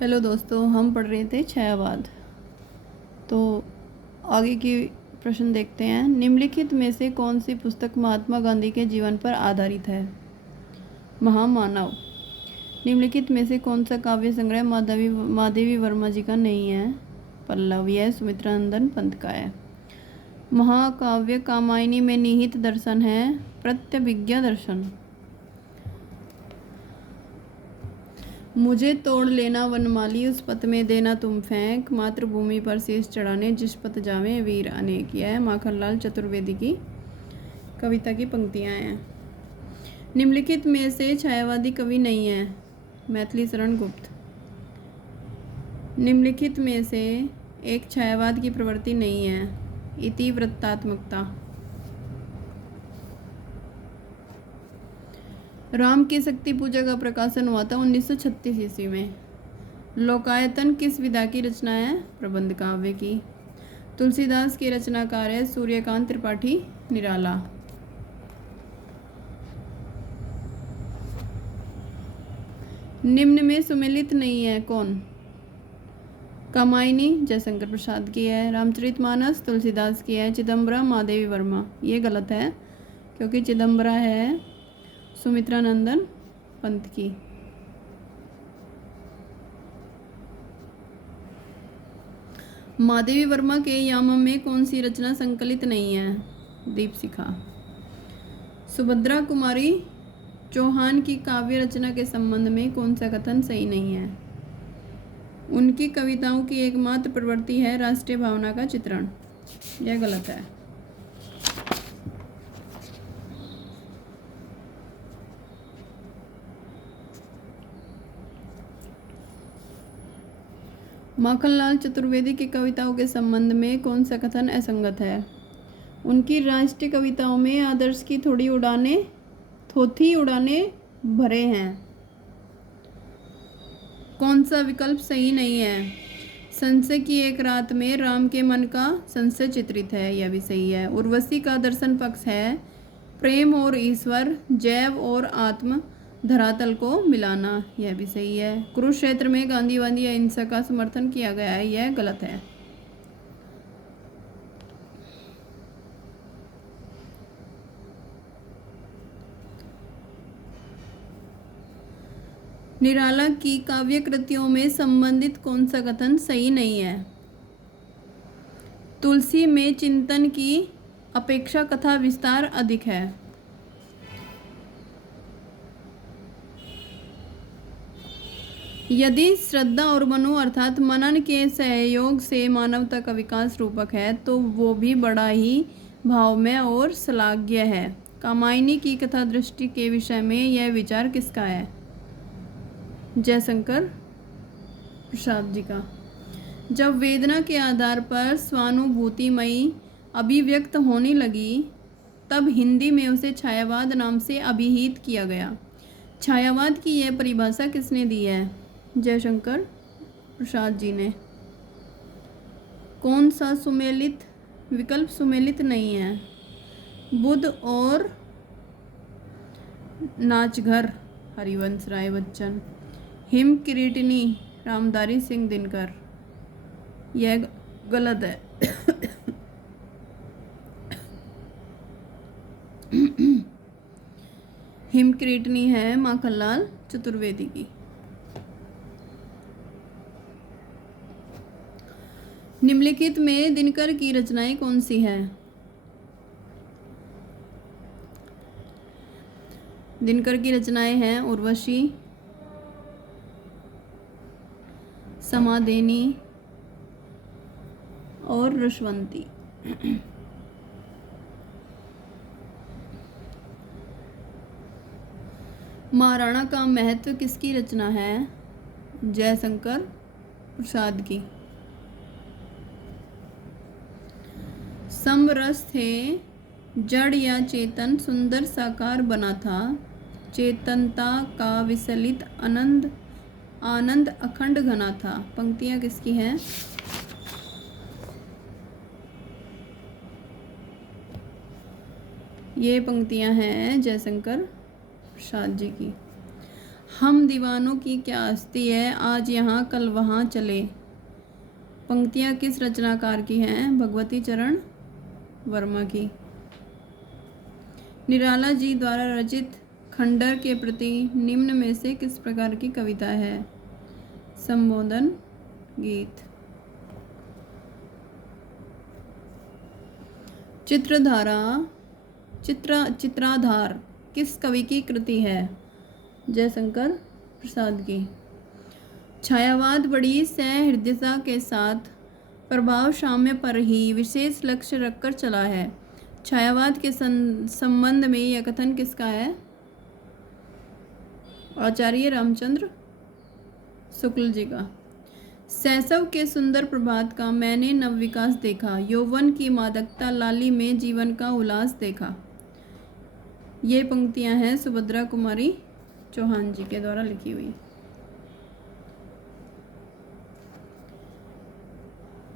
Hello दोस्तों, हम पढ़ रहे थे छायावाद। तो आगे की प्रश्न देखते हैं। निम्नलिखित में से कौन सी पुस्तक महात्मा गांधी के जीवन पर आधारित है? महामानव। निम्नलिखित में से कौन सा काव्य संग्रह महादेवी वर्मा जी का नहीं है? पल्लव। यह सुमित्रानंदन पंत का है। महाकाव्य कामायनी में निहित दर्शन है प्रत्यभिज्ञा दर्शन। मुझे तोड़ लेना वनमाली, उस पथ में देना तुम फेंक, मातृभूमि पर शीश चढ़ाने जिस पथ जावे वीर अनेक। यह माखनलाल चतुर्वेदी की कविता की पंक्तियां हैं। निम्नलिखित में से छायावादी कवि नहीं है? मैथिली शरण गुप्त। निम्नलिखित में से एक छायावाद की प्रवृत्ति नहीं है? इतिवृत्तात्मकता। राम की शक्ति पूजा का प्रकाशन हुआ था 1936 ईस्वी में। लोकायतन किस विधा की रचना है? प्रबंध काव्य की। तुलसीदास के रचनाकार है सूर्यकांत त्रिपाठी निराला। निम्न में सुमेलित नहीं है कौन? कामायनी जयशंकर प्रसाद की है। रामचरितमानस तुलसीदास की है। चिदम्बरा महादेवी वर्मा। ये गलत है क्योंकि चिदम्बरा है सुमित्रानंदन पंत की। महादेवी वर्मा के यामम में कौन सी रचना संकलित नहीं है? दीपशिखा। सुभद्रा कुमारी चौहान की काव्य रचना के संबंध में कौन सा कथन सही नहीं है? उनकी कविताओं की एकमात्र प्रवृत्ति है राष्ट्रीय भावना का चित्रण। यह गलत है। माखनलाल चतुर्वेदी की कविताओं के संबंध में कौन सा कथन असंगत है? उनकी राष्ट्रीय कविताओं में आदर्श की थोथी उड़ाने भरे हैं। कौन सा विकल्प सही नहीं है? संशय की एक रात में राम के मन का संशय चित्रित है। यह भी सही है। उर्वशी का दर्शन पक्ष है प्रेम और ईश्वर, जैव और आत्म, धरातल को मिलाना। यह भी सही है। कुरुक्षेत्र में गांधीवादी अहिंसा का समर्थन किया गया है। यह गलत है। निराला की काव्य कृतियों में संबंधित कौन सा कथन सही नहीं है? तुलसी में चिंतन की अपेक्षा कथा विस्तार अधिक है। यदि श्रद्धा और मनो अर्थात मनन के सहयोग से मानवता का विकास रूपक है तो वो भी बड़ा ही भावमय और श्लाघ्य है। कामायनी की कथा दृष्टि के विषय में यह विचार किसका है? जयशंकर प्रसाद जी का। जब वेदना के आधार पर स्वानुभूतिमयी अभिव्यक्त होने लगी तब हिंदी में उसे छायावाद नाम से अभिहित किया गया। छायावाद की यह परिभाषा किसने दी है? जयशंकर प्रसाद जी ने। कौन सा सुमेलित विकल्प सुमेलित नहीं है? बुद्ध और नाचघर हरिवंश राय बच्चन। हिम किरीटनी रामधारी सिंह दिनकर। यह गलत है। हिम किरीटनी है माखनलाल चतुर्वेदी की। निम्नलिखित में दिनकर की रचनाएं कौन सी हैं? दिनकर की रचनाएं हैं उर्वशी, समादेनी और रसवंती। महाराणा का महत्व किसकी रचना है? जयशंकर प्रसाद की। समरस थे जड़ या चेतन, सुंदर साकार बना था, चेतनता का विचलित आनंद अखंड घना था। पंक्तियां किसकी हैं? ये पंक्तियां हैं जयशंकर प्रसाद जी की। हम दीवानों की क्या हस्ती है, आज यहाँ कल वहाँ चले। पंक्तियाँ किस रचनाकार की हैं? भगवती चरण वर्मा की। निराला जी द्वारा रचित खंडर के प्रति निम्न में से किस प्रकार की कविता है? संबोधन गीत। चित्राधार किस कवि की कृति है? जयशंकर प्रसाद की। छायावाद बड़ी सहृदयता के साथ प्रभाव साम्य पर ही विशेष लक्ष्य रखकर चला है। छायावाद के संबंध में यह कथन किसका है? आचार्य रामचंद्र शुक्ल जी का। शैशव के सुंदर प्रभात का मैंने नवविकास देखा, यौवन की मादकता लाली में जीवन का उल्लास देखा। ये पंक्तियां हैं सुभद्रा कुमारी चौहान जी के द्वारा लिखी हुई।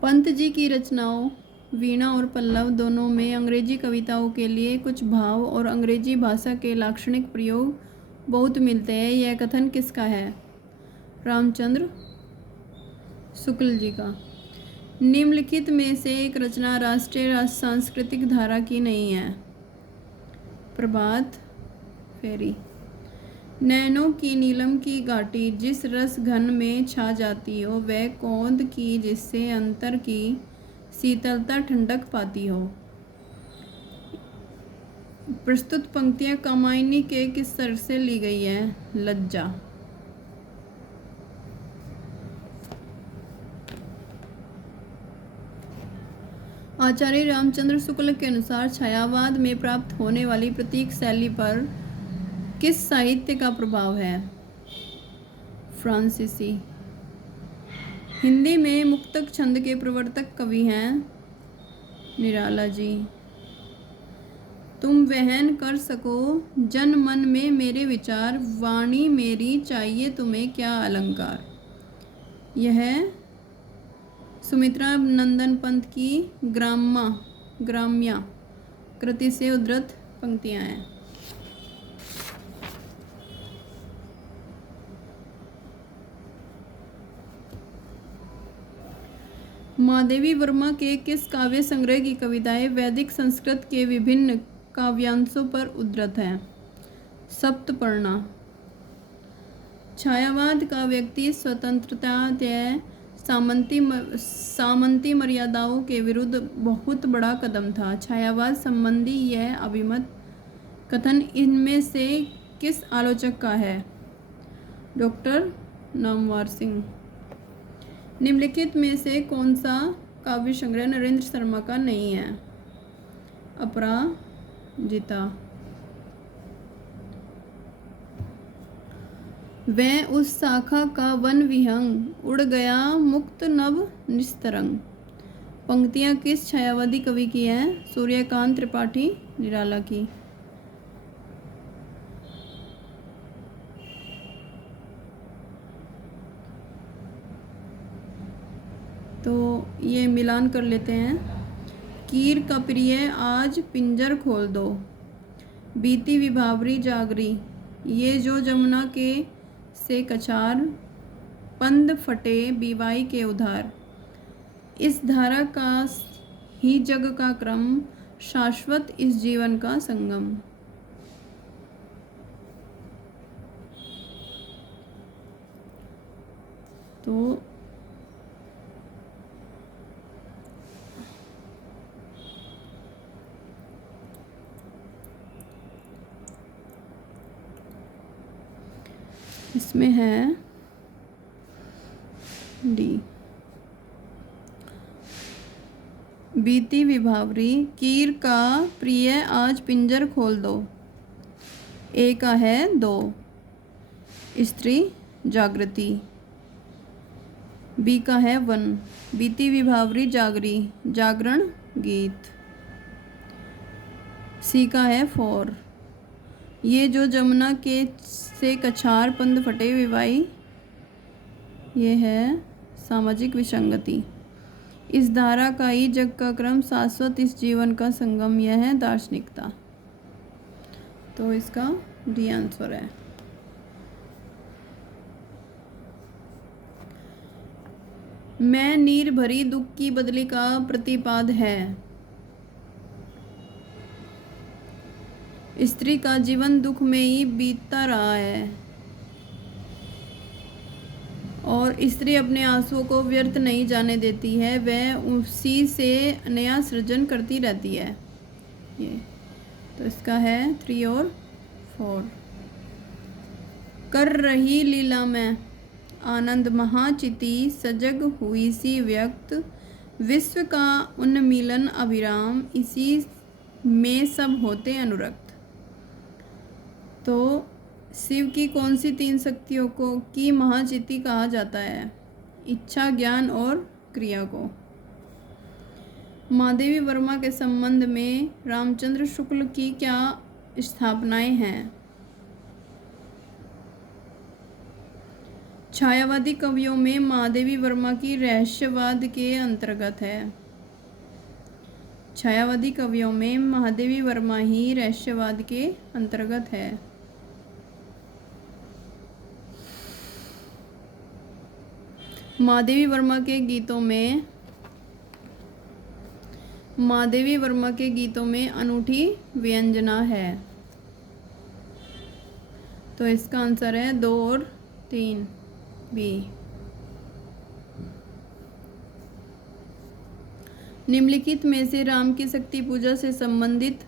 पंत जी की रचनाओं वीणा और पल्लव दोनों में अंग्रेजी कविताओं के लिए कुछ भाव और अंग्रेजी भाषा के लाक्षणिक प्रयोग बहुत मिलते हैं। यह कथन किसका है? रामचंद्र शुक्ल जी का। निम्नलिखित में से एक रचना राष्ट्रीय सांस्कृतिक धारा की नहीं है। प्रभात फेरी। नैनों की नीलम की घाटी जिस रस घन में छा जाती हो, वह कौंध की जिससे अंतर की शीतलता ठंडक पाती हो। प्रस्तुत पंक्तियां कामायनी के किस स्तर से ली गई है? लज्जा। आचार्य रामचंद्र शुक्ल के अनुसार छायावाद में प्राप्त होने वाली प्रतीक शैली पर किस साहित्य का प्रभाव है? फ्रांसीसी। हिंदी में मुक्तक छंद के प्रवर्तक कवि हैं निराला जी। तुम वहन कर सको जन मन में मेरे विचार, वाणी मेरी चाहिए तुम्हें क्या अलंकार। यह सुमित्रा नंदन पंत की ग्राम्या कृति से उद्धृत पंक्तियां हैं। महादेवी वर्मा के किस काव्य संग्रह की कविताएं वैदिक संस्कृत के विभिन्न काव्यांशों पर उद्धृत हैं? सप्तपर्णा। छायावाद का व्यक्ति स्वतंत्रता तय सामंती मर्यादाओं के विरुद्ध बहुत बड़ा कदम था। छायावाद संबंधी यह अभिमत कथन इनमें से किस आलोचक का है? डॉक्टर नामवर सिंह। निम्नलिखित में से कौन सा काव्य संग्रह नरेंद्र शर्मा का नहीं है? अपराजिता। वह उस शाखा का वन विहंग उड़ गया मुक्त नभ निस्तरंग। पंक्तियां किस छायावादी कवि की हैं? सूर्यकांत त्रिपाठी निराला की। तो ये मिलान कर लेते हैं। कीर का प्रिय आज पिंजर खोल दो, बीती विभावरी जागरी, ये जो जमुना के से कछार, पंद फटे बीवाई के उधार। इस धारा का ही जग का क्रम, शाश्वत इस जीवन का संगम। तो इसमें है डी। बीती विभावरी, कीर का प्रिय आज पिंजर खोल दो। ए का है 2, स्त्री जागृति। बी का है 1, बीती विभावरी जागरी, जागरण गीत। सी का है 4, ये जो जमुना के से कछार, पंद फटे विवाई, ये है सामाजिक विसंगति। इस धारा का ही जग का क्रम, शाश्वत इस जीवन का संगम, यह है दार्शनिकता। तो इसका डी आंसर है। मैं नीर भरी दुख की बदली का प्रतिपाद है। स्त्री का जीवन दुख में ही बीतता रहा है और स्त्री अपने आंसुओं को व्यर्थ नहीं जाने देती है, वह उसी से नया सृजन करती रहती है। ये तो इसका है 3 और 4। कर रही लीला में आनंद महाचिति, सजग हुई सी व्यक्त, विश्व का उन्मिलन अभिराम, इसी में सब होते अनुरक्त। तो शिव की कौन सी 3 शक्तियों को की महाचिति कहा जाता है? इच्छा, ज्ञान और क्रिया को। महादेवी वर्मा के संबंध में रामचंद्र शुक्ल की क्या स्थापनाएं हैं? छायावादी कवियों में महादेवी वर्मा की रहस्यवाद के अंतर्गत है। छायावादी कवियों में महादेवी वर्मा ही रहस्यवाद के अंतर्गत है। महादेवी वर्मा के गीतों में अनूठी व्यंजना है। तो इसका आंसर है 2 और 3 बी। निम्नलिखित में से राम की शक्ति पूजा से संबंधित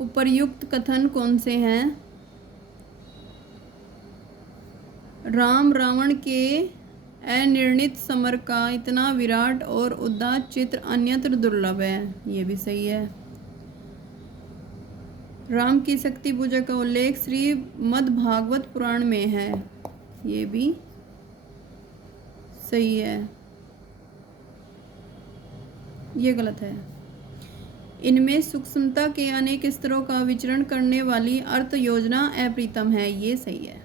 उपर्युक्त कथन कौन से हैं? राम रावण के अनिर्णित समर का इतना विराट और उदात्त चित्र अन्यत्र दुर्लभ है। ये भी सही है। राम की शक्ति पूजा का उल्लेख श्रीमद् भागवत पुराण में है। ये भी सही है। ये गलत है। इनमें सूक्ष्मता के अनेक स्तरों का विचरण करने वाली अर्थ योजना अप्रीतम है। ये सही है।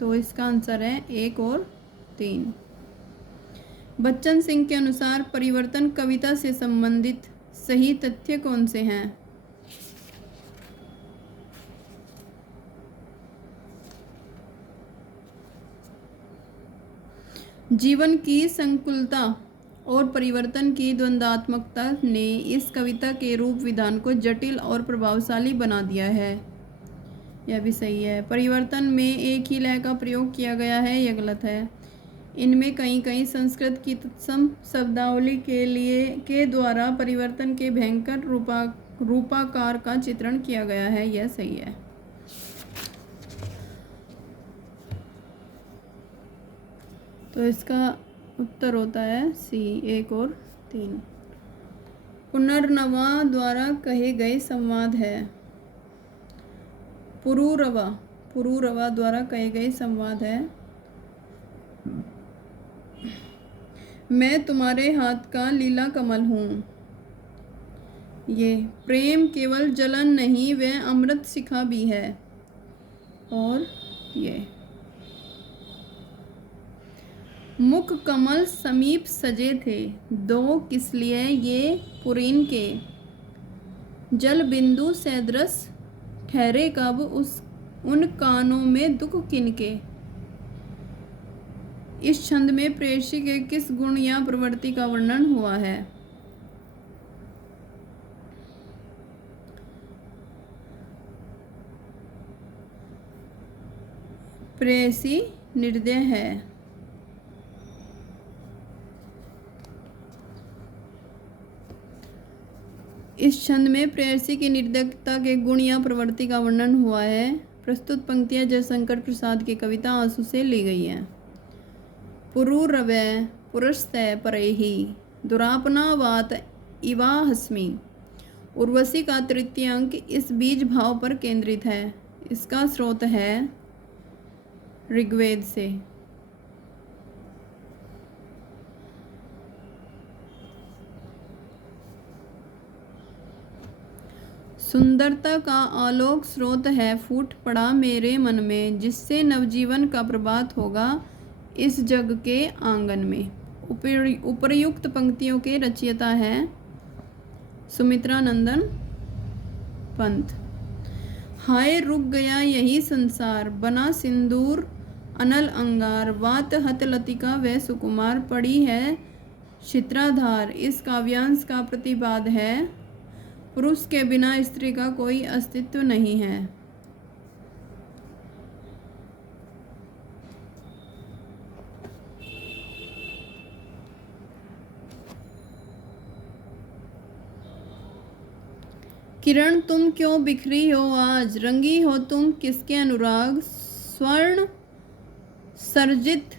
तो इसका आंसर है 1 और 3। बच्चन सिंह के अनुसार परिवर्तन कविता से संबंधित सही तथ्य कौन से हैं? जीवन की संकुलता और परिवर्तन की द्वंद्वात्मकता ने इस कविता के रूप विधान को जटिल और प्रभावशाली बना दिया है। यह भी सही है। परिवर्तन में एक ही लय का प्रयोग किया गया है। यह गलत है। इनमें कहीं संस्कृत की तत्सम शब्दावली के द्वारा परिवर्तन के भयंकर रूपाकार का चित्रण किया गया है। यह सही है। तो इसका उत्तर होता है सी 1 और 3। पुनर्नवा द्वारा कहे गए संवाद है। पुरूरवा द्वारा कहे गए संवाद है। मैं तुम्हारे हाथ का लीला कमल हूँ। ये प्रेम केवल जलन नहीं, वह अमृत शिखा भी है। और ये मुख कमल समीप सजे थे, 2 किस लिए ये पुरीन के, जल बिंदु सदृश ठहरे कब उन कानों में दुख किनके। इस छंद में प्रेयसी के किस गुण या प्रवृत्ति का वर्णन हुआ है? प्रेयसी निर्दय है। इस छंद में प्रेयसी की निर्दयता के गुण या प्रवृत्ति का वर्णन हुआ है। प्रस्तुत पंक्तियां जयशंकर प्रसाद की कविता आंसू से ली गई हैं। पुरूरवे पुरस्तय परैहि, दुरापना वात इवा हस्मी। उर्वशी का तृतीय अंक इस बीज भाव पर केंद्रित है। इसका स्रोत है ऋग्वेद से। सुंदरता का आलोक स्रोत है फूट पड़ा मेरे मन में, जिससे नवजीवन का प्रभात होगा इस जग के आंगन में। उपर्युक्त पंक्तियों के रचयिता हैं सुमित्रा नंदन पंत। हाय रुक गया यही संसार, बना सिंदूर अनल अंगार, वात हत लतिका व सुकुमार, पड़ी है क्षित्राधार। इस काव्यांश का प्रतिपाद है पुरुष के बिना स्त्री का कोई अस्तित्व नहीं है। किरण तुम क्यों बिखरी हो आज, रंगी हो तुम किसके अनुराग, स्वर्ण सर्जित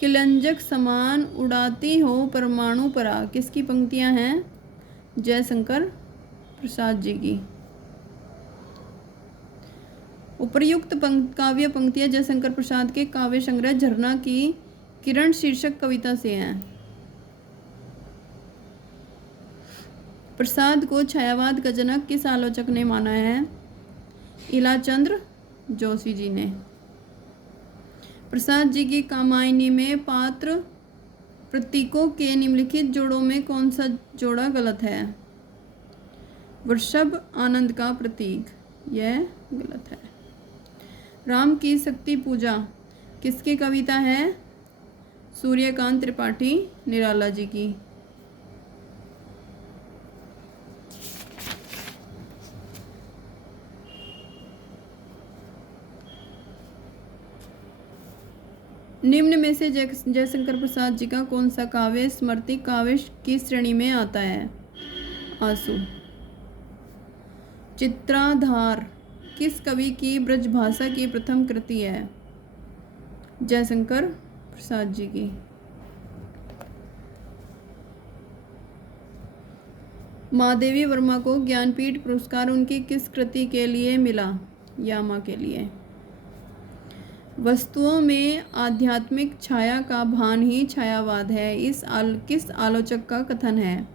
किलंजक समान उड़ाती हो परमाणु पराग। किसकी पंक्तियां हैं? जयशंकर प्रसाद जी की। उपर्युक्त काव्य पंक्तियां जयशंकर प्रसाद के काव्य संग्रह झरना की किरण शीर्षक कविता से हैं। प्रसाद को छायावाद का जनक किस आलोचक ने माना है? इलाचंद्र जोशी जी ने। प्रसाद जी की कामायनी में पात्र प्रतीकों के निम्नलिखित जोड़ों में कौन सा जोड़ा गलत है? वृषभ आनंद का प्रतीक, यह गलत है। राम की शक्ति पूजा किसकी कविता है? सूर्यकांत त्रिपाठी निराला जी की। निम्न में से जयशंकर प्रसाद जी का कौन सा काव्य स्मृति काव्य की श्रेणी में आता है? आंसू। चित्राधार किस कवि की ब्रजभाषा की प्रथम कृति है? जयशंकर प्रसाद जी की। महादेवी वर्मा को ज्ञानपीठ पुरस्कार उनकी किस कृति के लिए मिला? यामा के लिए। वस्तुओं में आध्यात्मिक छाया का भान ही छायावाद है, किस आलोचक का कथन है?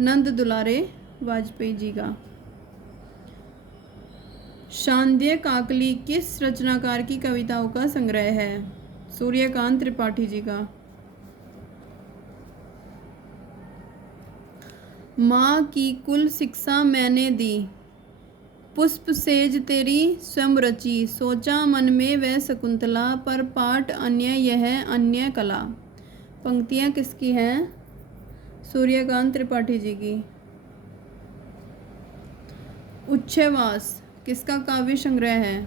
नंद दुलारे वाजपेयी जी का। शांद्य काकली किस रचनाकार की कविताओं का संग्रह है? सूर्यकांत त्रिपाठी जी का। माँ की कुल शिक्षा मैंने दी, पुष्प सेज तेरी स्वयं रची, सोचा मन में वह शकुंतला, पर पाठ अन्य यह अन्य कला। पंक्तियाँ किसकी हैं? सूर्यकांत त्रिपाठी जी की। उच्छ्वास किसका काव्य संग्रह है?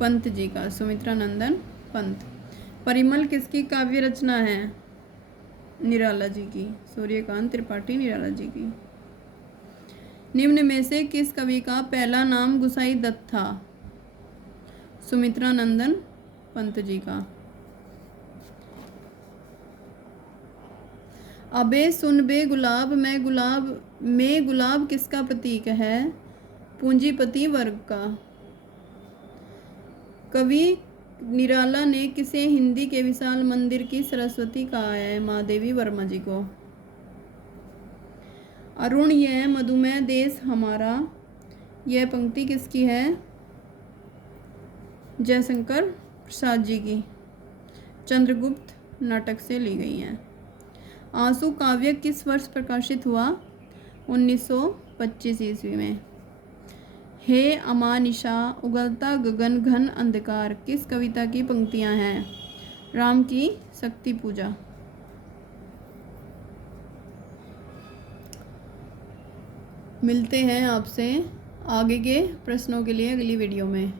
पंत जी का, सुमित्रा नंदन पंत। परिमल किसकी काव्य रचना है? निराला जी की, सूर्यकांत त्रिपाठी निराला जी की। निम्न में से किस कवि का पहला नाम गुसाई दत्त था? सुमित्रा नंदन पंत जी का। अबे सुन बे गुलाब में गुलाब किसका प्रतीक है? पूंजीपति वर्ग का। कवि निराला ने किसे हिंदी के विशाल मंदिर की सरस्वती कहा है? महादेवी वर्मा जी को। अरुण यह मधुमेह देश हमारा, यह पंक्ति किसकी है? जयशंकर प्रसाद जी की। चंद्रगुप्त नाटक से ली गई हैं। आंसू काव्य किस वर्ष प्रकाशित हुआ? 1925 ईस्वी में। हे अमानिशा उगलता गगन घन अंधकार किस कविता की पंक्तियां हैं? राम की शक्ति पूजा। मिलते हैं आपसे आगे के प्रश्नों के लिए अगली वीडियो में।